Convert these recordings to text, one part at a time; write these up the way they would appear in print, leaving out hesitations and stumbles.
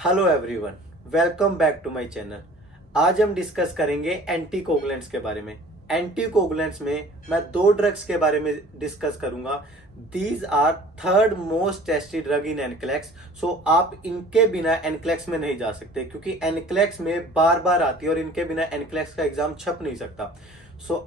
Hello everyone, welcome back to my channel. आज हम discuss करेंगे एंटीकोगुलेंट्स के बारे में। एंटीकोगुलेंट्स में मैं दो ड्रग्स के बारे में डिस्कस करूंगा। These are third most tested drug in NCLEX. So आप इनके बिना एनक्लेक्स में नहीं जा सकते, क्योंकि एनक्लेक्स में बार बार आती है और इनके बिना एनक्लेक्स का एग्जाम छप नहीं सकता।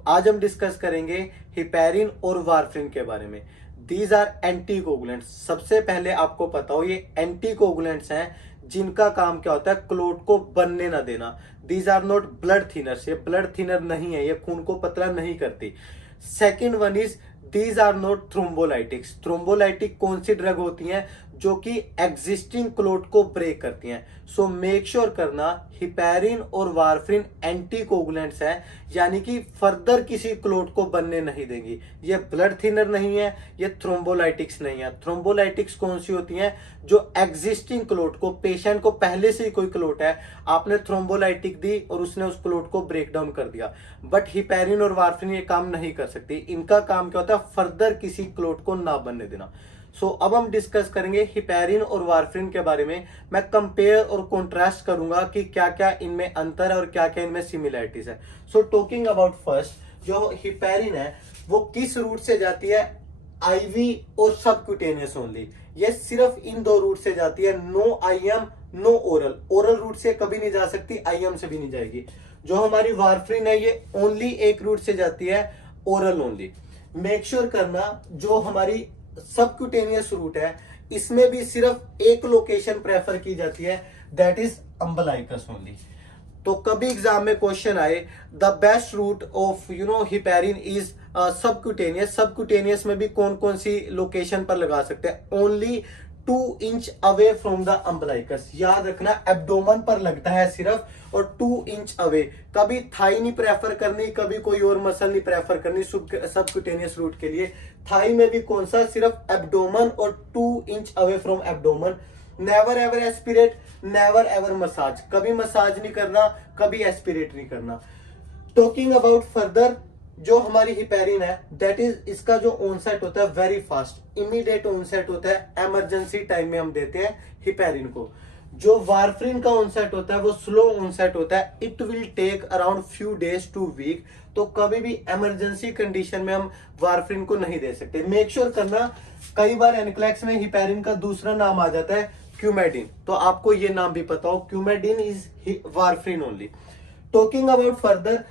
आज हम डिस्कस करेंगे हिपैरिन और वारफरिन के बारे में। These are anticoagulants. सबसे पहले आपको पता हो, ये एंटीकोगुलेंट्स हैं जिनका काम क्या होता है, क्लोट को बनने ना देना। These are not blood thinners. ये ब्लड थिनर नहीं है, ये खून को पतला नहीं करती। Second one is these are not thrombolytics. Thrombolytic कौन सी ड्रग होती हैं? जो कि एग्जिस्टिंग क्लोट को ब्रेक करती हैं। सो मेक श्योर करना हिपैरिन और वारफरिन एंटीकोगुलेंट्स हैं, यानी कि फर्दर किसी क्लोट को बनने नहीं देंगी। ये ब्लड थिनर नहीं है, ये थ्रोम्बोलाइटिक्स नहीं है। थ्रोम्बोलाइटिक्स कौन सी होती हैं? जो एग्जिस्टिंग क्लोट को, पेशेंट को पहले से ही कोई क्लोट है, आपने थ्रोम्बोलाइटिक दी और उसने उस क्लोट को ब्रेक डाउन कर दिया। बट हिपैरिन और वारफरिन ये काम नहीं कर सकती। इनका काम क्या होता है? फर्दर किसी क्लोट को ना बनने देना। अब हम डिस्कस करेंगे हिपैरिन और वारफरिन के बारे में। मैं कंपेयर और कॉन्ट्रास्ट करूंगा कि क्या क्या इनमें अंतर है और क्या क्या इनमें सिमिलरिटीज है। टॉकिंग अबाउट फर्स्ट, जो हिपैरिन है वो किस रूट से जाती है? आईवी और सबक्यूटेनियस ओनली। ये सिर्फ इन दो रूट से जाती है। No IM, no oral. Oral route से कभी नहीं जा सकती, आईएम से भी नहीं जाएगी। जो हमारी वारफरिन है ये ओनली एक रूट से जाती है, ओरल ओनली। मेक श्योर करना जो हमारी सबक्यूटेनियस रूट है इसमें भी सिर्फ एक लोकेशन प्रेफर की जाती है, दैट इज अम्बलाइकस ओनली। तो कभी एग्जाम में क्वेश्चन आए the best route of heparin is subcutaneous. Subcutaneous में भी कौन कौन सी लोकेशन पर लगा सकते हैं? Only 2 inch away from the umbilicus. याद रखना, एब्डोमन पर लगता है सिर्फ, और 2 इंच अवे। कभी थाई नहीं प्रेफर करनी, कभी कोई और मसल नहीं प्रेफर करनी सबक्यूटेनियस रूट के लिए। थाई में भी कौन सा? सिर्फ एब्डोमन और 2 inch away from abdomen. Never ever aspirate, never ever massage. कभी मसाज नहीं करना, कभी एस्पिरेट नहीं करना। टॉकिंग अबाउट फर्दर, जो हमारी हिपैरिन है दैट इज, इसका जो ऑनसेट होता है वेरी फास्ट, इमीडिएट ऑनसेट होता है। इमरजेंसी टाइम में हम देते हैं हिपैरिन को। जो वारफरिन का ऑनसेट होता है वो स्लो ऑनसेट होता है। It will take around few days to week. तो कभी भी इमरजेंसी कंडीशन में हम वारफरिन को नहीं दे सकते। मेक श्योर करना, कई बार एनक्लेक्स में हिपैरिन का दूसरा नाम आ जाता है क्यूमेडिन, तो आपको ये नाम भी पता हो, Coumadin is warfarin only. Talking about further,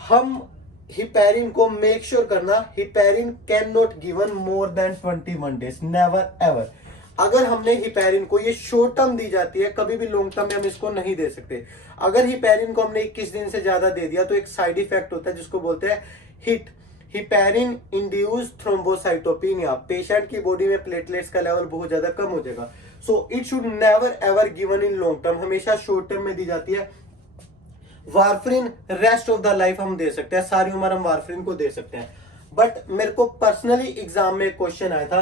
हम हिपैरिन को मेक श्योर करना, heparin can not given more than 21 days, never ever. अगर हमने हिपैरिन को, ये शॉर्ट टर्म दी जाती है, कभी भी लॉन्ग टर्म में हम इसको नहीं दे सकते। अगर हिपैरिन को हमने 21 दिन से ज्यादा दे दिया तो एक साइड इफेक्ट होता है जिसको बोलते हैं hit. Heparin induce thrombocytopenia. Patient की बॉडी में प्लेटलेट्स का लेवल बहुत ज्यादा कम हो जाएगा। So it should never ever given in long term, हमेशा शॉर्ट टर्म में दी जाती है। Warfarin rest of the life हम दे सकते हैं, सारी उम्र हम वारफरिन को दे सकते हैं। बट मेरे को पर्सनली एग्जाम में क्वेश्चन आया था,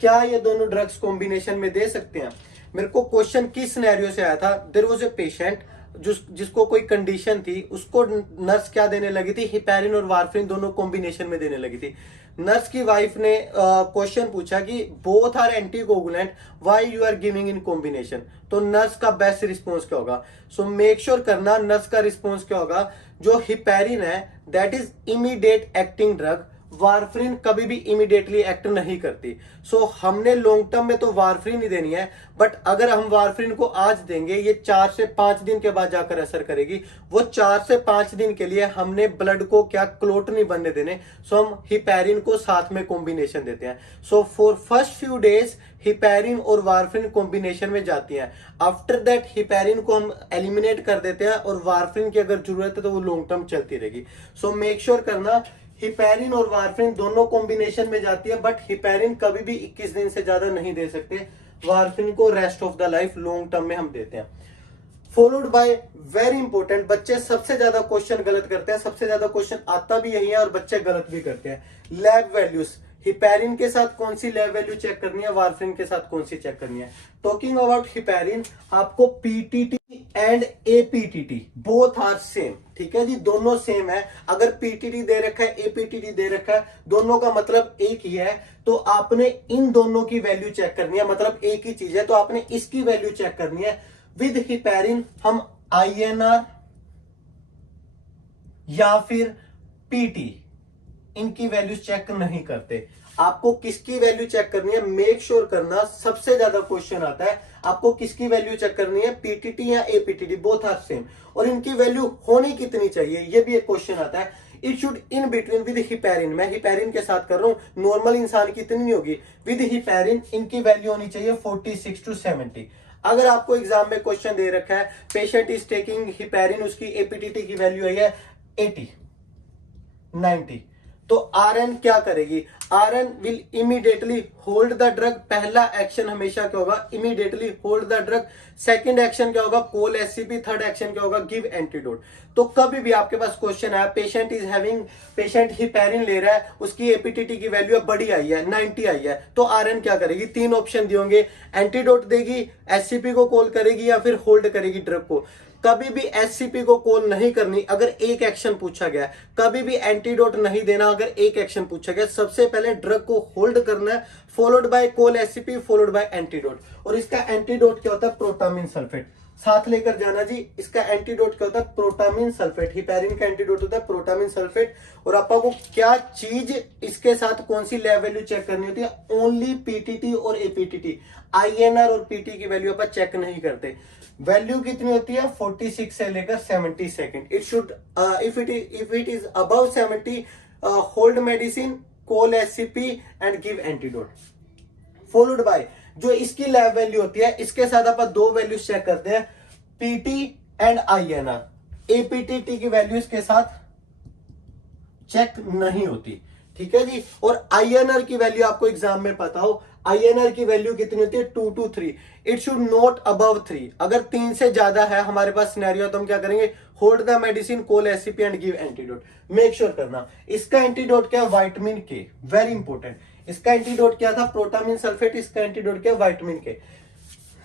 क्या ये दोनों ड्रग्स कॉम्बिनेशन में दे सकते हैं? मेरे को क्वेश्चन किस सिनेरियो से आया था? देयर वाज ए पेशेंट जिसको कोई कंडीशन थी, उसको नर्स क्या देने लगी थी? हिपैरिन और वारफरिन दोनों कॉम्बिनेशन में देने लगी थी। नर्स की वाइफ ने क्वेश्चन पूछा कि both are anticoagulant, why you are giving in combination. तो नर्स का बेस्ट रिस्पॉन्स क्या होगा? मेक श्योर करना नर्स का रिस्पॉन्स क्या होगा। जो हिपैरिन है that is immediate acting drug, warfarin कभी भी इमीडिएटली एक्ट नहीं करती। हमने लॉन्ग टर्म में तो वारफरिन ही देनी है, बट अगर हम वारफरिन को आज देंगे, ये 4 से 5 दिन के बाद जाकर असर करेगी। वो 4 से 5 दिन के लिए हमने ब्लड को क्या क्लोट नहीं बनने देने। हम हिपैरिन को साथ में कॉम्बिनेशन देते हैं। For first few days heparin और वारफरिन कॉम्बिनेशन में जाती हैं। आफ्टर दैट हिपैरिन को हम एलिमिनेट कर देते हैं और वारफरिन की अगर जरूरत है तो वो लॉन्ग टर्म चलती रहेगी। मेक श्योर करना हिपैरिन और वारफरिन दोनों कॉम्बिनेशन में जाती है, बट हिपैरिन कभी भी 21 दिन से ज्यादा नहीं दे सकते। वारफरिन को rest of the life long term में हम देते हैं। फॉलोड बाय वेरी इंपॉर्टेंट, बच्चे सबसे ज्यादा क्वेश्चन गलत करते हैं, सबसे ज्यादा क्वेश्चन आता भी यही है और बच्चे गलत भी करते हैं। लैब वैल्यूज, हिपैरिन के साथ कौन सी लैब वैल्यू चेक करनी है, वारफरिन के साथ कौन सी चेक करनी है। टॉकिंग अबाउट हिपैरिन, आपको PTT and APTT both are same, ठीक है जी, दोनों सेम है। अगर पीटीटी दे रखा है, एपीटीटी दे रखा है, दोनों का मतलब एक ही है, तो आपने इन दोनों की वैल्यू चेक करनी है, मतलब एक ही चीज है, तो आपने इसकी वैल्यू चेक करनी है। विद हिपैरिन हम INR या फिर PT इनकी वैल्यू चेक नहीं करते। आपको किसकी वैल्यू चेक करनी है, मेक श्योर करना, सबसे ज्यादा क्वेश्चन आता है आपको किसकी वैल्यू चेक करनी है, PTT या APTT, बोथ आर सेम, और इनकी वैल्यू होनी कितनी चाहिए, ये भी एक क्वेश्चन आता है। It should in between with heparin, मैं हिपैरिन के साथ कर रहा हूं, नॉर्मल इंसान की इतनी नहीं होगी, विद हिपैरिन इनकी वैल्यू होनी चाहिए 46 to 70। अगर आपको एग्जाम में क्वेश्चन दे रखा है पेशेंट इज टेकिंग हिपैरिन, उसकी APTT की वैल्यू है 80 90, तो RN क्या करेगी, RN will immediately hold the drug. पहला एक्शन हमेशा क्या होगा, immediately hold the drug. Second action क्या होगा, कॉल SCP। थर्ड एक्शन क्या होगा, गिव एंटीडोट। तो कभी भी आपके पास क्वेश्चन आया, पेशेंट हिपैरिन ले रहा है, उसकी APTT की वैल्यू बड़ी आई है, 90 आई है, तो RN क्या करेगी, तीन ऑप्शन दिए होंगे, एंटीडोट देगी, SCP को कॉल करेगी या फिर होल्ड करेगी ड्रग को। कभी भी SCP को कॉल नहीं करनी अगर एक एक्शन पूछा गया, कभी भी एंटीडोट नहीं देना अगर एक एक्शन पूछा गया। सबसे पहले ड्रग को होल्ड करना है, followed bye call SCP, followed by antidote. और इसका एंटीडोट क्या होता है, प्रोटामिन सल्फेट। साथ लेकर जाना जी, इसका एंटीडोट क्या होता है, प्रोटामिन सल्फेट। हिपैरिन का एंटीडोट होता है प्रोटामिन सल्फेट। और आपको क्या चीज इसके साथ कौन सी लैब वैल्यू चेक करनी होती है, ओनली PTT और APTT। INR और PT की वैल्यू अपन चेक नहीं करते। वैल्यू कितनी होती है, 46 से लेकर 70 second. It should if it is above 70 hold medicine, call SCP and give antidote, followed by जो इसकी लैब वैल्यू होती है, इसके साथ अपन दो वैल्यूज चेक करते हैं, PT एंड INR। APTT की वैल्यू इसके साथ चेक नहीं होती, ठीक है जी। और INR की वैल्यू आपको एग्जाम में पता हो, INR की वैल्यू कितनी होती है, 2 to 3। It should not above 3। अगर 3 से ज्यादा है हमारे पास सिनेरियो, तो हम क्या करेंगे, hold the medicine, call SCP and give antidote. Make sure करना इसका एंटीडोट क्या है, विटामिन के, वेरी इंपॉर्टेंट। इसका एंटीडोट क्या था, प्रोटामिन सल्फेट। इसका एंटीडोट क्या, vitamin K.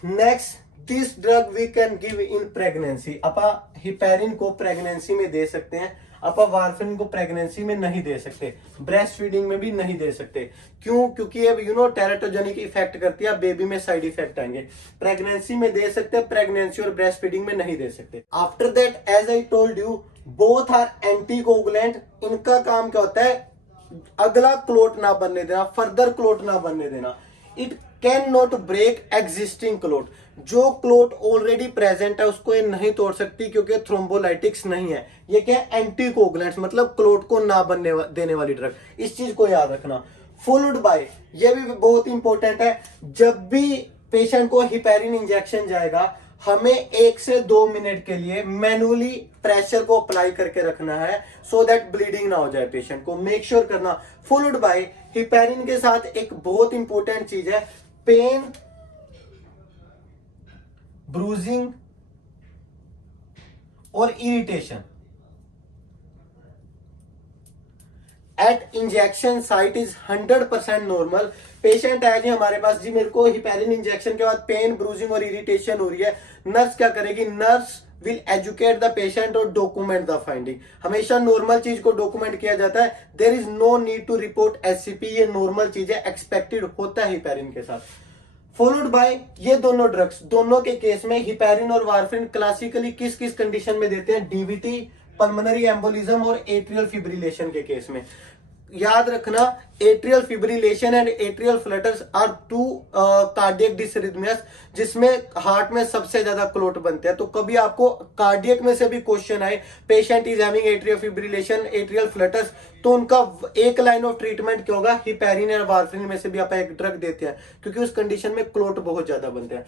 Next, this drug we can give in pregnancy. अपा हिपैरिन को प्रेगनेंसी में दे सकते हैं, अपा वारफिन को प्रेगनेंसी में नहीं दे सकते, ब्रेस्ट फीडिंग में भी नहीं दे सकते। क्यों, क्योंकि ये टेराटोजेनिक इफेक्ट करती है, बेबी में साइड इफेक्ट आएंगे। प्रेगनेंसी में दे सकते हैं, प्रेगनेंसी और ब्रेस्ट फीडिंग में नहीं दे सकते। After that, as I told you, both are anticoagulant. इनका काम क्या होता है, अगला क्लोट ना बनने देना, फर्दर क्लोट ना बनने देना। It can not break existing clot. जो क्लोट ऑलरेडी प्रेजेंट है उसको ये नहीं तोड़ सकती, क्योंकि थ्रोम्बोलाइटिक्स नहीं है। ये क्या है, एंटीकोगुलेंट्स, मतलब क्लोट को ना बनने देने वाली ड्रग। इस चीज को याद रखना। फॉलोड बाय, ये भी बहुत इंपॉर्टेंट है, जब भी पेशेंट को हिपैरिन इंजेक्शन जाएगा, हमें 1 से 2 मिनट के लिए मैनुअली प्रेशर को अप्लाई करके रखना है, सो दैट ब्लीडिंग ना हो जाए पेशेंट को। मेक श्योर करना। फॉलोड बाय, हिपैरिन के साथ एक बहुत इंपॉर्टेंट चीज है, पेन, ब्रूजिंग और irritation at injection site is 100% normal. Patient आया जी हमारे पास, जी मेरे को हिपैरिन इंजेक्शन के बाद पेन, ब्रूजिंग और इरिटेशन हो रही है। नर्स क्या करेगी, nurse will educate the patient और डॉक्यूमेंट द फाइंडिंग। हमेशा नॉर्मल चीज को डॉक्यूमेंट किया जाता है। There is no need to report SCP, ये नॉर्मल चीज है, एक्सपेक्टेड होता है हिपैरिन के साथ। फॉलोड बाय, ये दोनों ड्रग्स, दोनों के केस में हिपैरिन और वारफिन क्लासिकली किस किस कंडीशन में देते हैं, DVT, पल्मोनरी एम्बोलिज्म और एट्रियल फिब्रिलेशन के केस में। याद रखना, atrial fibrillation and atrial flutters are 2 cardiac dysrhythmias, जिसमें हार्ट में सबसे ज्यादा क्लोट बनते हैं। तो कभी आपको कार्डियक में से भी क्वेश्चन आए, patient is having atrial fibrillation, atrial flutters, तो उनका एक लाइन ऑफ ट्रीटमेंट क्या होगा, हिपैरिन और वारफिन में से भी आप एक ड्रग देते हैं, क्योंकि उस कंडीशन में क्लोट बहुत ज्यादा बनते हैं।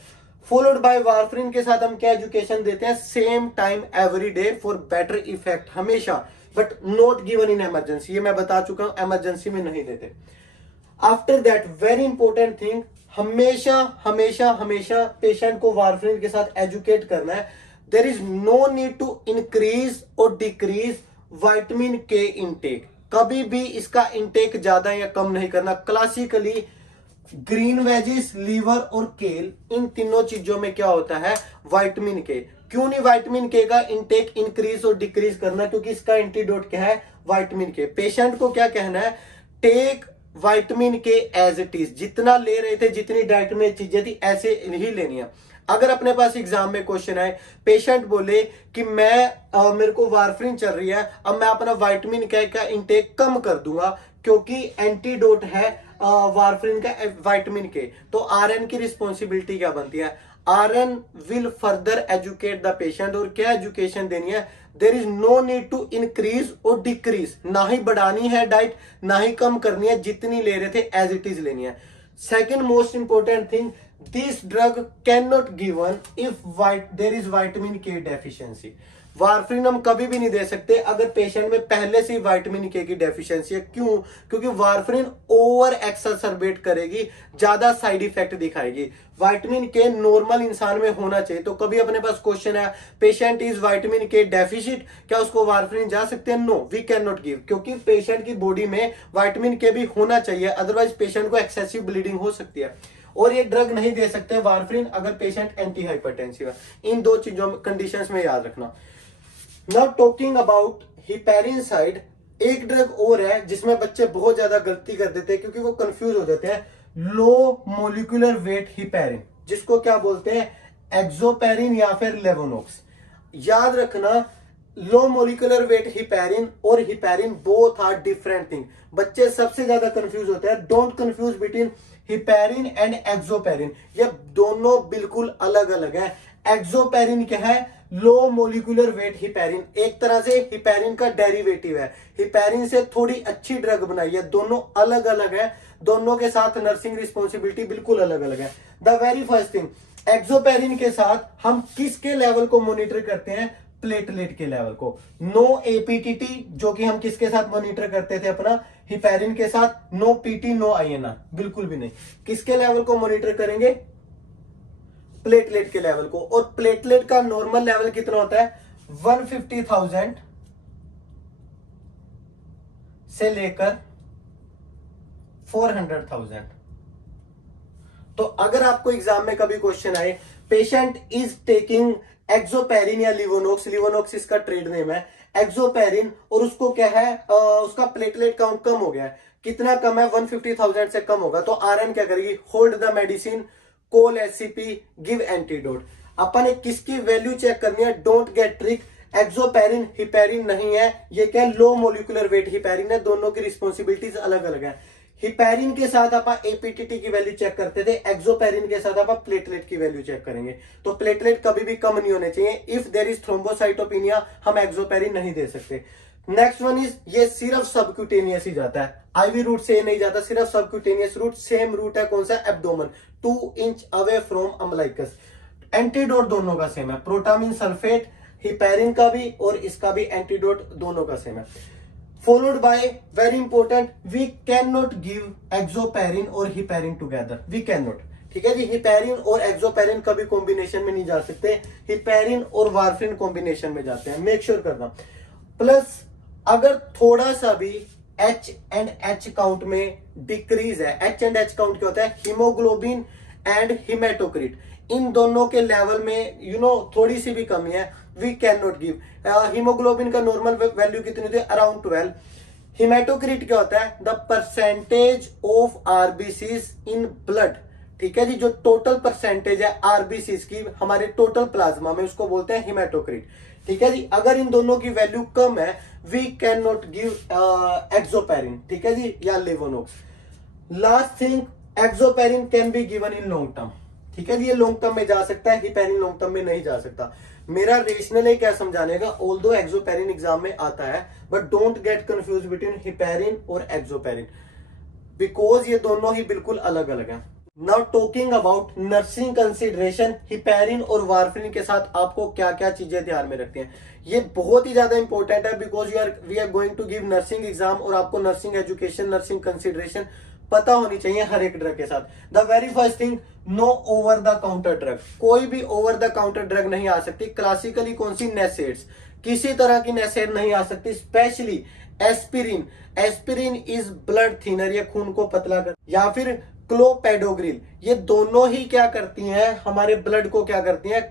फॉलोड बाय वारफिन के साथ हम क्या एजुकेशन देते हैं, same time every day for better effect, हमेशा, but not given in emergency. ये मैं बता चुका हूं, इमरजेंसी में नहीं देते। After that, very important thing, हमेशा हमेशा हमेशा पेशेंट को वारफिन के साथ एजुकेट करना है। There is no need to increase और डिक्रीज विटामिन के इनटेक। कभी भी इसका इनटेक ज्यादा या कम नहीं करना। क्लासिकली ग्रीन वेजिस, लीवर और केल, इन तीनों चीजों में क्या होता है, विटामिन के। क्यों नहीं विटामिन के का इनटेक इंक्रीज और डिक्रीज करना, क्योंकि इसका एंटीडोट क्या है, विटामिन के। पेशेंट को क्या कहना है, टेक विटामिन के एज इट इज, जितना ले रहे थे, जितनी डाइट में चीजें थी ऐसे ही लेनी है। अगर अपने पास एग्जाम में क्वेश्चन आए, पेशेंट बोले कि मेरे को वारफरिन चल रही है, अब मैं अपना विटामिन के का इंटेक कम कर दूंगा क्योंकि एंटीडोट है वारफरिन का विटामिन के, तो आरएन की रिस्पॉन्सिबिलिटी क्या बनती है? RN will further educate the patient, और क्या एजुकेशन देनी है? There is no need to increase और डिक्रीज, ना ही बढ़ानी है डाइट ना ही कम करनी है, जितनी ले रहे थे एज इट इज लेनी है। Second most important thing, this drug can not given if there is vitamin के डेफिशिएंसी। वारफरिन हम कभी भी नहीं दे सकते अगर पेशेंट में पहले से ही विटामिन के की डेफिशिएंसी है। क्यों? क्योंकि वारफरिन ओवर एक्सरबेट करेगी, ज्यादा साइड इफेक्ट दिखाएगी। विटामिन के नॉर्मल इंसान में होना चाहिए। तो कभी अपने पास क्वेश्चन है, patient is vitamin K deficit, क्या उसको वारफरिन जा सकते हैं? No, we can not give, क्योंकि पेशेंट की बॉडी में विटामिन के भी होना चाहिए, अदरवाइज पेशेंट को एक्सेसिव ब्लीडिंग हो सकती है। और ये ड्रग नहीं दे सकते वारफरिन अगर पेशेंट एंटी हाइपरटेंसिव है। इन दो चीजों कंडीशंस में याद रखना। Now talking about heparin side, एक ड्रग और है जिसमें बच्चे बहुत ज्यादा गलती कर देते हैं क्योंकि वो कंफ्यूज हो जाते हैं, लो मोलिकुलर वेट हिपेरिन, जिसको क्या बोलते हैं? एक्सोपेरिन या फिर लेवोनॉक्स। याद रखना, लो मोलिकुलर वेट हिपेरिन और heparin both are different thing. बच्चे सबसे ज्यादा कंफ्यूज होते हैं। Don't confuse between heparin and enoxaparin, ये दोनों बिल्कुल अलग अलग है। एक्सोपेरिन क्या है? लो मोलिकुलर वेट हिपेरिन, एक तरह से हिपेरिन का डेरिवेटिव है। हिपेरिन से थोड़ी अच्छी ड्रग बनाई है, दोनों अलग अलग है, दोनों के साथ नर्सिंग रिस्पॉन्सिबिलिटी बिल्कुल अलग अलग है। द वेरी फर्स्ट थिंग, एक्सोपेरिन के साथ हम किसके लेवल को मॉनिटर करते हैं? प्लेटलेट के लेवल को। नो एपीटीटी, जो कि हम किसके साथ मॉनिटर करते थे अपना? हिपेरिन के साथ। नो पीटी, नो आईएनआर, बिल्कुल भी नहीं। किसके लेवल को मॉनिटर करेंगे? प्लेटलेट के लेवल को। और प्लेटलेट का नॉर्मल लेवल कितना होता है? 150,000 से लेकर 400,000। तो अगर आपको एग्जाम में कभी क्वेश्चन आए, पेशेंट इज टेकिंग एक्सोपेरिन या लिवोनॉक्स, लिवोनॉक्स इसका ट्रेड नेम है, एक्सोपेरिन, और उसको क्या है, उसका प्लेटलेट काउंट कम हो गया है। कितना कम है? 150,000 से कम होगा। तो आरएन क्या करेगी? Hold the medicine, call SCP, give antidote. अपन ने किसकी वैल्यू चेक करनी है? Don't get trick. Enoxaparin heparin नहीं है, ये क्या है? लो मोलिकुलर वेट हिपेरिन है। दोनों की रिस्पॉन्सिबिलिटीज अलग अलग है। हिपेरिन के साथ आप एपीटीटी की वैल्यू चेक करते थे, एक्सोपेरिन के साथ आप प्लेटलेट की वैल्यू चेक करेंगे। तो प्लेटलेट कभी भी कम नहीं होने चाहिए। इफ देर इज थ्रोम्बोसाइटोपिनिया, हम एक्सोपेरिन नहीं दे सकते। नेक्स्ट वन इज, ये सिर्फ सबक्यूटेनियस ही जाता है, आईवी रूट से नहीं जाता, सिर्फ सबक्यूटेनियस रूट। सेम रूट है कौन सा? Abdomen, 2 inch away from umbilicus. Antidote दोनों का सेम है, प्रोटामिन सल्फेट, हिपेरिन का भी और इसका भी एंटीडोट दोनों का सेम है। Followed by very important, we can not give enoxaparin और heparin together, we can not. ठीक है जी, हिपेरिन और एक्सोपेरिन कभी कॉम्बिनेशन में नहीं जा सकते, हिपेरिन और वारफरिन कॉम्बिनेशन में जाते हैं, मेक श्योर करना। प्लस अगर थोड़ा सा भी एच एंड एच काउंट में डिक्रीज है, एच एंड एच काउंट क्या होता है? हीमोग्लोबिन एंड हिमेटोक्रिट, इन दोनों के लेवल में थोड़ी सी भी कमी है, we can not give. Haemoglobin का नॉर्मल वैल्यू कितनी होती है? अराउंड 12। हिमेटोक्रिट क्या होता है? The percentage of RBCs in blood. ठीक है जी, जो टोटल परसेंटेज है आरबीसीज की हमारे टोटल प्लाज्मा में, उसको बोलते हैं हिमेटोक्रिट। ठीक है जी, अगर इन दोनों की वैल्यू कम है, we can not give enoxaparin. ठीक है जी, या Lovenox. Last thing, enoxaparin can be given in long term. ठीक है जी, ये लॉन्ग टर्म में जा सकता है, हिपेरिन लॉन्ग टर्म में नहीं जा सकता। मेरा रेशनल है क्या समझाने का, ऑल्दो एक्सोपेरिन एग्जाम में आता है, but don't get confuse between heparin और एक्सोपेरिन, बिकॉज ये दोनों ही बिल्कुल अलग अलग हैं। Now talking about nursing consideration, heparin और वारफरिन के साथ आपको क्या क्या चीजें ध्यान में रखती हैं, ये बहुत ही ज्यादा इंपॉर्टेंट है, because we are going to give nursing exam, और आपको नर्सिंग एजुकेशन, नर्सिंग कंसिडरेशन पता होनी चाहिए हर एक ड्रग के साथ। The very first thing, no over the counter drug, कोई भी ओवर द काउंटर ड्रग नहीं आ सकती। क्लासिकली कौन सी? नेसेड्स, किसी तरह की नेसेड नहीं आ सकती, specially aspirin. Aspirin is blood thinner, ये खून को पतला कर, या फिर क्लोपेडोग्रिल, ये दोनों ही क्या करती हैं? हमारे ब्लड को क्या करती हैं?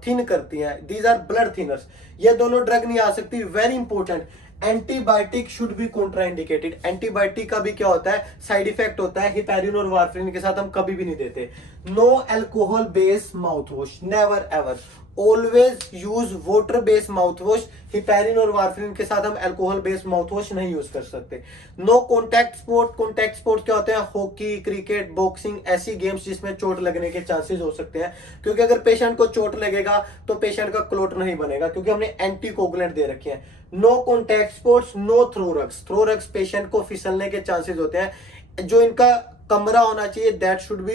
थिन करती हैं। दीज आर ब्लड थिनर्स, ये दोनों ड्रग नहीं आ सकती। Very important, antibiotic should be contraindicated. Antibiotic का भी क्या होता है, साइड इफेक्ट होता है, हिपैरिन और वारफरिन के साथ हम कभी भी नहीं देते। No alcohol based mouthwash, never ever, always use water based mouthwash. Heparin और वारफरिन के साथ हम अल्कोहल बेस्ड माउथ वॉश नहीं यूज कर सकते। No contact sport, contact sport क्या होते हैं, हॉकी, क्रिकेट, बॉक्सिंग, ऐसी गेम्स जिसमें चोट लगने के चांसेस हो सकते हैं, क्योंकि अगर पेशेंट को चोट लगेगा तो पेशेंट का क्लोट नहीं बनेगा, क्योंकि हमने एंटीकोगुलेंट दे रखे हैं। No contact sports, no throw rugs, throw rugs patient को फिसलने के चांसेस होते हैं। जो इनका कमरा होना चाहिए that should be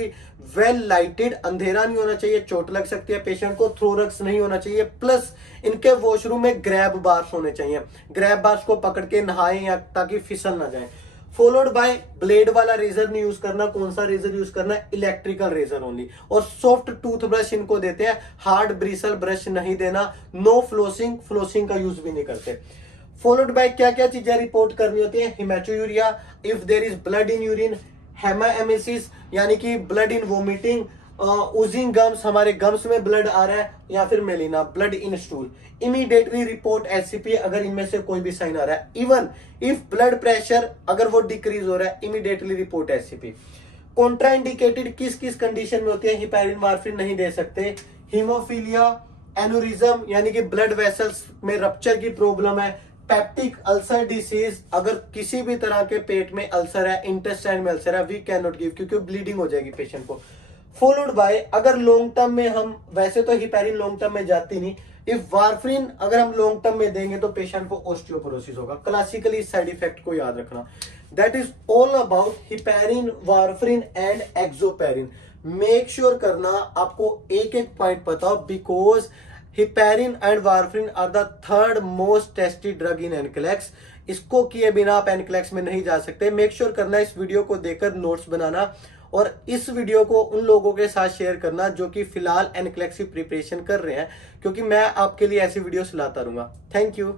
well lighted, अंधेरा नहीं होना चाहिए, चोट लग सकती है पेशेंट को, थ्रोरक्स नहीं होना चाहिए। प्लस इनके वॉशरूम में ग्रैब बार्स होने चाहिए, ग्रैब बार्स को पकड़ के नहाएं या ताकि फिसल ना जाए। फॉलोड बाय ब्लेड वाला रेजर नहीं यूज करना। कौन सा रेजर यूज करना है, इलेक्ट्रिकल रेजर ओनली। और सॉफ्ट टूथ ब्रश इनको देते हैं, हार्ड ब्रिसल ब्रश नहीं देना। नो फ्लोसिंग, फ्लोसिंग का यूज भी नहीं करते। फॉलोड बाय क्या क्या चीजें रिपोर्ट करनी होती है, haematuria, if there is blood in urine, haematemesis यानी कि blood in vomiting, oozing gums, हमारे गम्स में ब्लड आ रहा है, या फिर melaena, blood in stool, immediately report SCP अगर इनमें से कोई भी साइन आ रहा है। इवन इफ ब्लड प्रेशर अगर वो डिक्रीज हो रहा है, इमीडिएटली रिपोर्ट एससीपी। कॉन्ट्राइंडिकेटेड किस किस कंडीशन में होती है, हिपैरिन वारफरिन नहीं दे सकते। हीमोफीलिया, एनोरिज्म यानी कि ब्लड वेसल्स में रप्चर की प्रॉब्लम है, पेप्टिक अल्सर डिसीज, अगर किसी भी तरह के पेट में अल्सर है, इंटेस्टाइन में अल्सर है, वी कैन नॉट गिव, क्योंकि ब्लीडिंग हो जाएगी पेशेंट को। फॉलोड बाय अगर लॉन्ग टर्म में हम, वैसे तो हिपैरिन लॉन्ग टर्म में जाती नहीं, इफ वारफरिन अगर हम लॉन्ग टर्म में देंगे तो पेशेंट को ऑस्टियोपोरोसिस होगा। क्लासिकली साइड इफेक्ट को याद रखना। That is all about heparin, warfarin and enoxaparin. Make sure करना आपको एक एक पॉइंट पता हो, because heparin and warfarin are the third most tested drug in NCLEX. इसको किए बिना आप एनक्लेक्स में नहीं जा सकते। मेक श्योर करना इस वीडियो को देखकर नोट्स बनाना, और इस वीडियो को उन लोगों के साथ शेयर करना जो कि फिलहाल एनक्लेक्स की प्रिपरेशन कर रहे हैं, क्योंकि मैं आपके लिए ऐसी वीडियोस लाता रहूंगा। Thank you.